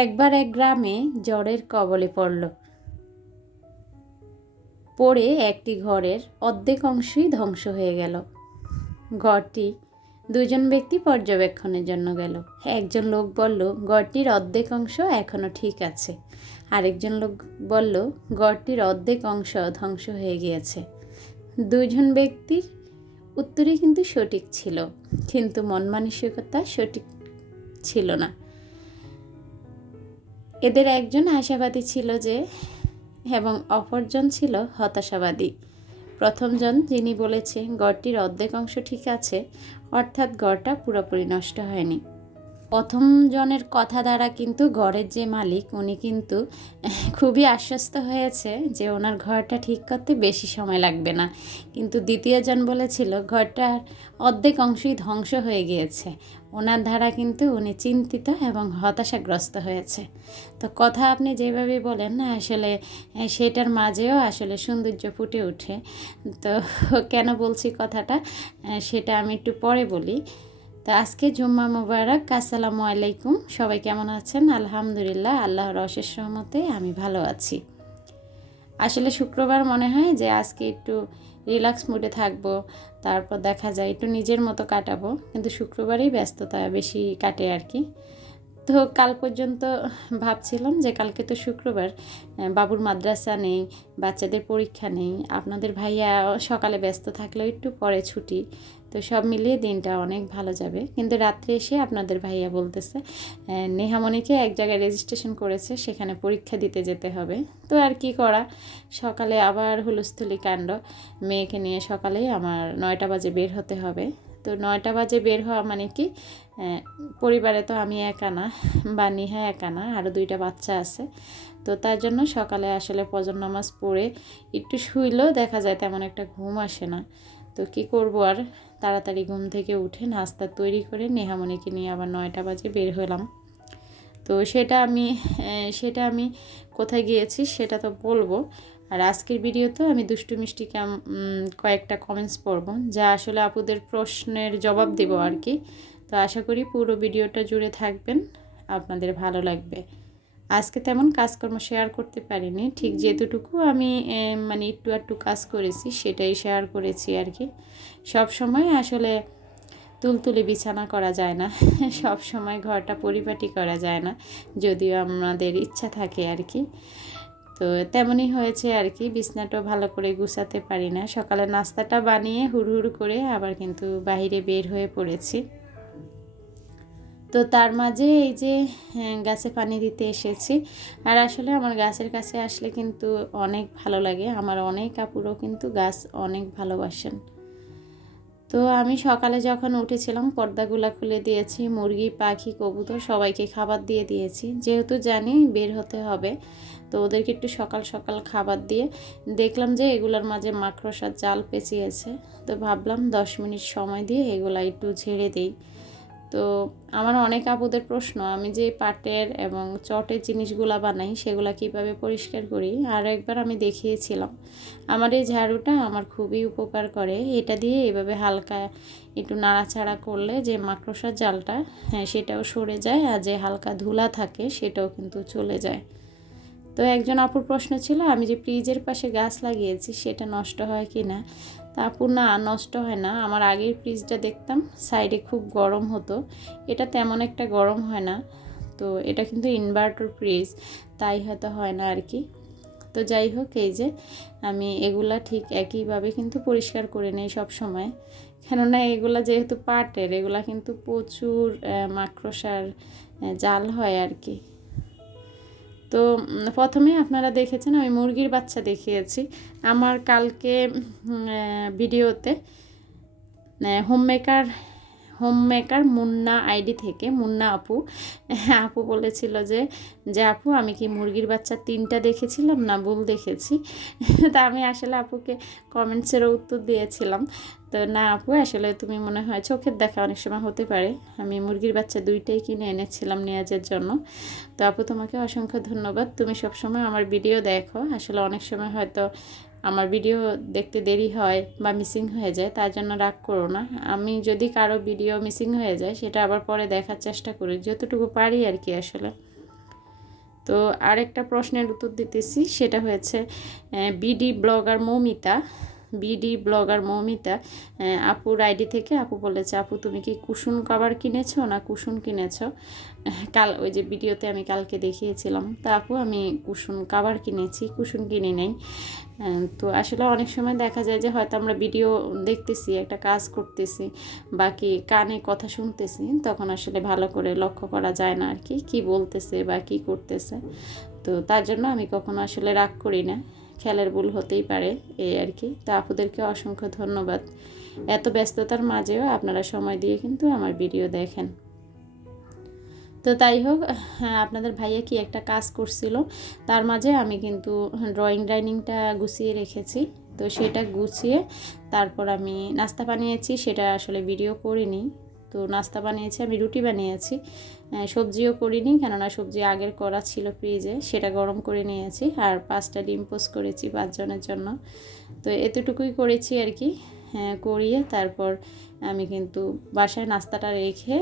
একবার এক গ্রামে ঝড়ের কবলে পড়ে একটি ঘরের অর্ধেক অংশই ধ্বংস হয়ে গেল। ঘরটি দুজন ব্যক্তি পর্যবেক্ষণের জন্য গেল। একজন লোক বলল, ঘরটির অর্ধেক অংশ এখনো ঠিক আছে। আরেকজন লোক বলল, ঘরটির অর্ধেক অংশ ধ্বংস হয়ে গিয়েছে। দুজন ব্যক্তির উত্তরই কিন্তু সঠিক ছিল, কিন্তু মন মানসিকতা সঠিক ছিল না। এদের একজন আশাবাদী ছিল এবং অপরজন ছিল হতাশাবাদী। প্রথমজন যিনি বলেছে ঘরটির অর্ধেক অংশ ঠিক আছে, অর্থাৎ ঘরটা পুরোপুরি নষ্ট হয়নি। প্রথম জনের কথা দ্বারা কিন্তু ঘরের যে মালিক উনি কিন্তু খুবই আশ্বস্ত হয়েছে যে ওনার ঘরটা ঠিক করতে বেশি সময় লাগবে না। কিন্তু দ্বিতীয় জন বলেছিল ঘরটার অর্ধেক অংশই ধ্বংস হয়ে গিয়েছে। ওনার দ্বারা কিন্তু উনি চিন্তিত এবং হতাশাগ্রস্ত হয়েছে। তো কথা আপনি যেভাবে বলেন না, আসলে সেটার মাঝেও আসলে সৌন্দর্য ফুটে ওঠে। তো কেন বলছি কথাটা সেটা আমি একটু পরে বলি। তো আজকে জুম্মা মুবারক, আসসালামু আলাইকুম। সবাই কেমন আছেন? আলহামদুলিল্লাহ, আল্লাহর অশেষ রহমতে আমি ভালো আছি। আসলে শুক্রবার মনে হয় যে আজকে একটু রিল্যাক্স মুডে থাকবো, তারপর দেখা যায় একটু নিজের মতো কাটাবো, কিন্তু শুক্রবারেই ব্যস্ততা বেশি কাটে আর কি। তো কাল পর্যন্ত ভাবছিলাম যে কালকে তো শুক্রবার, বাবুর মাদ্রাসা নেই, বাচ্চাদের পরীক্ষা নেই, আপনাদের ভাইয়া সকালে ব্যস্ত থাকলেও একটু পরে ছুটি, তো সব মিলিয়ে দিনটা অনেক ভালো যাবে। কিন্তু রাত্রে এসে আপনাদের ভাইয়া বলতেছে নেহামণিকে এক জায়গায় রেজিস্ট্রেশন করেছে, সেখানে পরীক্ষা দিতে যেতে হবে। তো আর কি করা, সকালে আবার হুলস্থুলি কাণ্ড। মেয়েকে নিয়ে সকালেই আমার 9টা বাজে বের হতে হবে। তো 9টা বাজে বের হওয়া মানে কি, পরিবারে তো আমি একা না বা নিহা একা না, আরও 2টা বাচ্চা আছে। তো তার জন্য সকালে আসলে ফজর নামাজ পড়ে একটু শুইলেও দেখা যায় তেমন একটা ঘুম আসে না। তো কি করব আর, তাড়াতাড়ি ঘুম থেকে উঠে নাস্তা তৈরি করে নেহামণিকে নিয়ে আবার 9টা বাজে বের হলাম। তো সেটা আমি কোথায় গিয়েছি সেটা তো বলবো। আর আজকের ভিডিওতে আমি দুষ্টু মিষ্টি কয়েকটা কমেন্টস পড়ব, যা আসলে আপুদের প্রশ্নের জবাব দেব আর কি। তো আশা করি পুরো ভিডিওটা জুড়ে থাকবেন, আপনাদের ভালো লাগবে। আজকে তেমন কাজকর্ম শেয়ার করতে পারিনি, ঠিক যেতটুকু আমি মানে একটু কাজ করেছি সেটাই শেয়ার করেছি আর কি। সব সময় আসলে তুলতুলে বিছানা করা যায় না, সব সময় ঘরটা পরিপাটি করা যায় না, যদিও আমাদের ইচ্ছা থাকে আর কি। তো তেমনই হয়েছে আর কি, বিছনাটাও ভালো করে গুছাতে পারি না। সকালে নাস্তাটা বানিয়ে হুড়হুড় করে আবার কিন্তু বাইরে বের হয়ে পড়েছি। তো তার মাঝে এই যে গাছে পানি দিতে এসেছি। আর আসলে আমার গাছের কাছে আসলে কিন্তু অনেক ভালো লাগে, আমার অনেক আপুরও কিন্তু গাছ অনেক ভালোবাসেন। তো আমি সকালে যখন উঠেছিলাম পর্দাগুলো খুলে দিয়েছি, মুরগি পাখি কবুতর সবাইকে খাবার দিয়ে দিয়েছি, যেহেতু জানি বের হতে হবে। তো ওদেরকে একটু সকাল সকাল খাবার দিয়ে দেখলাম যে এগুলোর মাঝে মাকড়সার জাল পেঁচিয়েছে। তো ভাবলাম 10 মিনিট সময় দিয়ে এগুলা একটু ঝেড়ে দিই। তো আমার অনেক আপুদের প্রশ্ন, আমি যে পাটের এবং চটের জিনিসগুলা বানাই সেগুলা কিভাবে পরিষ্কার করি, আর একবার আমি দেখিয়েছিলাম। আমার এই ঝাড়ুটা আমার খুবই উপকার করে, এটা দিয়ে এভাবে হালকা একটু নাড়াচাড়া করলে যে মাকড়সার জালটা, সেটাও সরে যায়, আর যে হালকা ধুলা থাকে সেটাও কিন্তু চলে যায়। তো একজন আপুর প্রশ্ন ছিল আমি যে ফ্রিজের পাশে গাছ লাগিয়েছি সেটা নষ্ট হয় কি না। তা আপু না, নষ্ট হয় না। আমার আগের ফ্রিজটা দেখতাম সাইডে খুব গরম হতো, এটা তেমন একটা গরম হয় না। তো এটা কিন্তু ইনভার্টার ফ্রিজ, তাই হয়তো হয় না আর কি। তো যাই হোক, এই যে আমি এগুলা ঠিক একইভাবে কিন্তু পরিষ্কার করে নেই সব সময়, কেননা এগুলা যেহেতু পাটের, এগুলা কিন্তু প্রচুর মাকড়সার জাল হয় আর কি। তো প্রথমে আপনারা দেখেছেন আমি মুরগির বাচ্চা দেখিয়েছি। আমার কালকে ভিডিওতে হোমমেকার মুন্না আইডি থেকে মুন্না আপু বলেছিল যে আপু আমি কি মুরগির বাচ্চা 3টা দেখেছিলাম না ভুল দেখেছি। তা আমি আসলে আপুকে কমেন্টসেরও উত্তর দিয়েছিলাম, তো না আপু আসলে তুমি মনে হয় চোখের দেখা অনেক সময় হতে পারে, আমি মুরগির বাচ্চা 2টাই কিনে এনেছিলাম নেওয়াজের জন্য। তো আপু তোমাকে অসংখ্য ধন্যবাদ, তুমি সবসময় আমার ভিডিও দেখো। আসলে অনেক সময় হয়তো আমার ভিডিও দেখতে দেরি হয় বা মিসিং হয়ে যায়, তার জন্য রাগ করো না। আমি যদি কারো ভিডিও মিসিং হয়ে যায় সেটা আবার পরে দেখার চেষ্টা করি যতটুকু পারি আর কি আসলে। তো আরেকটা প্রশ্নের উত্তর দিতেছি, সেটা হয়েছে বিডি ব্লগার মৌমিতা। আপুর আইডি থেকে আপু বলেছে, আপু তুমি কি কুসুম কাবার কিনেছো না কুসুম কিনেছো? কাল ওই যে ভিডিওতে আমি কালকে দেখিয়েছিলাম, তা আপু আমি কুসুম কাবার কিনেছি, কুসুম কিনি নাই। তো আসলে অনেক সময় দেখা যায় যে হয়তো আমরা ভিডিও দেখতেছি, একটা কাজ করতেছি, বাকি কানে কথা শুনতেছি, তখন আসলে ভালো করে লক্ষ্য করা যায় না আর কি কী বলতেছে বা কী করতেছে। তো তার জন্য আমি কখনো আসলে রাগ করি না, খেলার ভুল হতেই পারে এই আর কি। তো আপুদেরকে অসংখ্য ধন্যবাদ, এত ব্যস্ততার মাঝেও আপনারা সময় দিয়ে কিন্তু আমার ভিডিও দেখেন। তো তাই হোক, হ্যাঁ আপনাদের ভাইয়া কি একটা কাজ করছিল, তার মাঝে আমি কিন্তু ড্রয়িং ডাইনিংটা গুছিয়ে রেখেছি। তো সেটা গুছিয়ে তারপর আমি নাস্তা বানিয়েছি, সেটা আসলে ভিডিও করিনি। তো নাস্তা বানিয়েছি, আমি রুটি বানিয়েছি, সবজিও করিনি, কেননা সবজি আগের করা ছিল ফ্রিজে, সেটা গরম করে নিয়েছি। আর 5টা ডিম পোস্ট করেছি 5 জনের জন্য। তো এতটুকুই করেছি আর কি। করিয়ে তারপর আমি কিন্তু বাসায় নাস্তাটা রেখে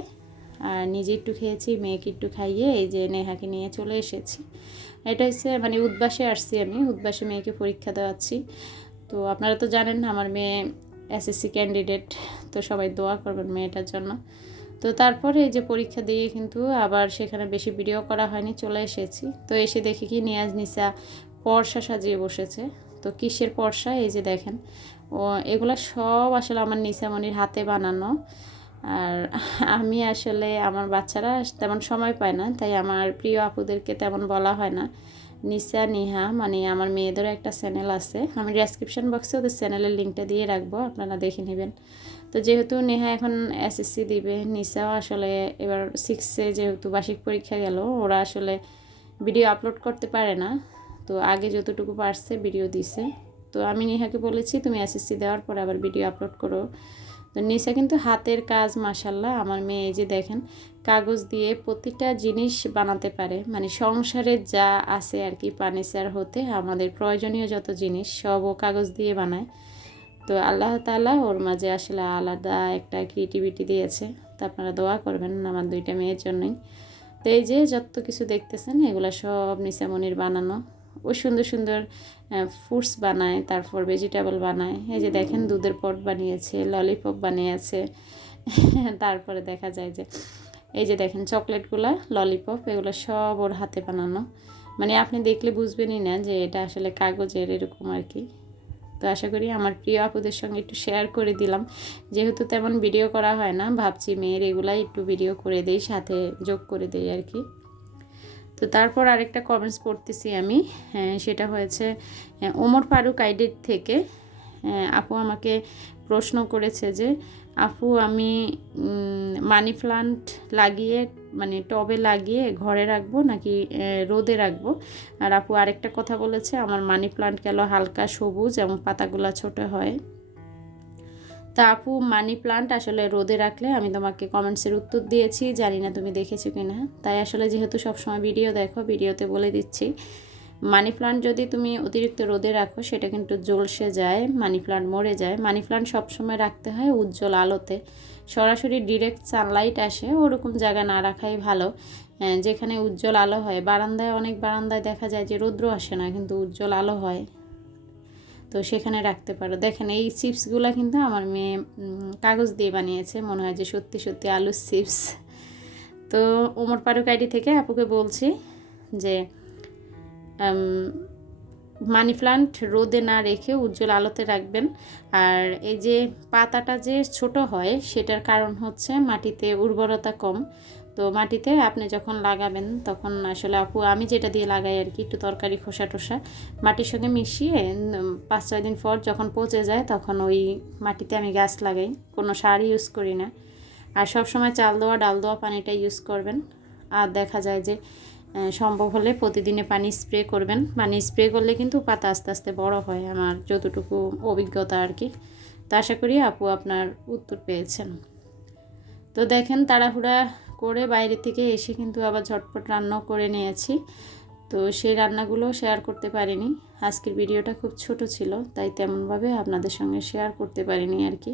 আর নিজে একটু খেয়েছি, মেয়েকে একটু খাইয়ে এই যে নেহাকে নিয়ে চলে এসেছি। এটা হচ্ছে মানে উদ্বাসে আসছি, আমি উদ্বাসে মেয়েকে পরীক্ষা দেওয়াচ্ছি। তো আপনারা তো জানেন আমার মেয়ে এসএসসি ক্যান্ডিডেট, তো সবাই দোয়া করবেন মেয়েটার জন্য। তো তারপরে এই যে পরীক্ষা দিয়ে কিন্তু আবার সেখানে বেশি ভিডিও করা হয়নি, চলে এসেছি। তো এসে দেখি কি নিয়াজ নিসা পরশা সাজিয়ে বসেছে। তো কিসের পরশা, এই যে দেখেন, ও এগুলো সব আসলে আমার নিসামণির হাতে বানানো। আর আমি আসলে আমার বাচ্চারা তেমন সময় পায় না, তাই আমার প্রিয় আপুদেরকে তেমন বলা হয় না। নিসা নিহা মানে আমার মেয়েদেরও একটা চ্যানেল আছে, আমি ডেসক্রিপশন বক্সে ওদের চ্যানেলের লিঙ্কটা দিয়ে রাখবো, আপনারা দেখে নেবেন। তো যেহেতু নেহা এখন এসএসসি দিবে, নিসাও আসলে এবার 6-এ যেহেতু বার্ষিক পরীক্ষা গেল, ওরা আসলে ভিডিও আপলোড করতে পারে না। তো আগে যতটুকু পারছে ভিডিও দিছে। তো আমি নেহাকে বলেছি তুমি এসএসসি দেওয়ার পর আবার ভিডিও আপলোড করো। তো নিসা কিন্তু হাতের কাজ মাশাল্লাহ, আমার মেয়ে এই যে দেখেন কাগজ দিয়ে প্রতিটা জিনিস বানাতে পারে, মানে সংসারে যা আছে আর কি, ফার্নিচার হতে আমাদের প্রয়োজনীয় যত জিনিস সব ও কাগজ দিয়ে বানায়। তো আল্লাহ তাআলা ওর মাঝে আসলে আলাদা একটা ক্রিয়েটিভিটি দিয়েছে। তো আপনারা দোয়া করবেন আমার 2টা মেয়ের জন্যই। তো এই যে যত কিছু দেখতেছেন এগুলো সব নিসামণির বানানো। ও সুন্দর সুন্দর ফ্রুটস বানায়, তারপর ভেজিটেবল বানায়। এই যে দেখেন দুধের পট বানিয়েছে, ললিপপ বানিয়েছে। তারপরে দেখা যায় যে এই যে দেখেন চকলেটগুলা, ললিপপ, এগুলো সব ওর হাতে বানানো। মানে আপনি দেখলে বুঝবেনই না যে এটা আসলে কাগজের, এরকম আর কি। তো আশা করি আমার প্রিয় আপুদের সঙ্গে একটু শেয়ার করে দিলাম, যেহেতু তেমন ভিডিও করা হয় না, ভাবছি মেয়ের এগুলাই একটু ভিডিও করে দেই, সাথে যোগ করে দেই আর কি। তো তারপর আরেকটা কমেন্টস পড়তেছি আমি, সেটা হয়েছে ওমর ফারুক আইডির থেকে। আপু আমাকে প্রশ্ন করেছে যে আপু আমি মানি প্লান্ট লাগিয়ে মানে টবে লাগিয়ে ঘরে রাখবো নাকি রোদে রাখবো। আর আপু আরেকটা কথা বলেছে, আমার মানি প্লান্ট গেল হালকা সবুজ এবং পাতাগুলা ছোট হয়। তা আপু মানি প্লান্ট আসলে রোদে রাখলে, আমি তোমাকে কমেন্টসের উত্তর দিয়েছি, জানি না তুমি দেখেছো কি না। তাই আসলে যেহেতু সবসময় ভিডিও দেখো, ভিডিওতে বলে দিচ্ছি, মানি প্লান্ট যদি তুমি অতিরিক্ত রোদে রাখো সেটা কিন্তু ঝলসে যায়, মানি প্লান্ট মরে যায়। মানি প্লান্ট সবসময় রাখতে হয় উজ্জ্বল আলোতে, সরাসরি ডিরেক্ট সানলাইট আসে ওরকম জায়গা না রাখাই ভালো, যেখানে উজ্জ্বল আলো হয়। বারান্দায়, অনেক বারান্দায় দেখা যায় যে রৌদ্র আসে না, কিন্তু উজ্জ্বল আলো হয়, তো সেখানে রাখতে পারো। দেখেন এই চিপসগুলো কিন্তু আমার মেয়ে কাগজ দিয়ে বানিয়েছে, মনে হয় যে সত্যি সত্যি আলুর চিপস। তো ওমর ফারুক আইডি থেকে আপুকে বলছি যে মানি প্লান্ট রোদে না রেখে উজ্জ্বল আলোতে রাখবেন। আর এই যে পাতাটা যে ছোট হয় সেটার কারণ হচ্ছে মাটিতে উর্বরতা কম। তো মাটিতে আপনি যখন লাগাবেন তখন আসলে আপু আমি যেটা দিয়ে লাগাই আর কি, একটু তরকারি খোসা টোসা মাটির সঙ্গে মিশিয়ে 5-6 দিন পর যখন পচে যায় তখন ওই মাটিতে আমি গাছ লাগাই, কোনো সার ইউজ করি না। আর সব সময় চাল দেওয়া ডাল দেওয়া পানিটা ইউজ করবেন। আর দেখা যায় যে সম্ভব হলে প্রতিদিনে পানি স্প্রে করবেন, পানি স্প্রে করলে কিন্তু পাতা আস্তে আস্তে বড় হয়, আমার যতটুকু অভিজ্ঞতা আর কি। তো আশা করি আপু আপনার উত্তর পেয়েছেন। তো দেখেন তাড়াহুড়া করে বাইরে থেকে এসে কিন্তু আবার ঝটপট রান্নাও করে নিয়েছি। তো সেই রান্নাগুলো শেয়ার করতে পারিনি, আজকের ভিডিওটা খুব ছোট ছিল তাই তেমনভাবে আপনাদের সঙ্গে শেয়ার করতে পারিনি আর কি।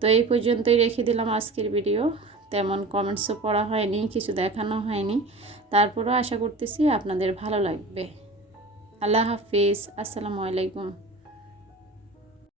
তো এই পর্যন্তই রেখে দিলাম আজকের ভিডিও। তেমন কমেন্টসও পড়া হয়নি, কিছু দেখানো হয়নি। তারপরও আশা করতেছি আপনাদের ভালো লাগবে। আল্লাহ হাফিজ, আসসালামু আলাইকুম।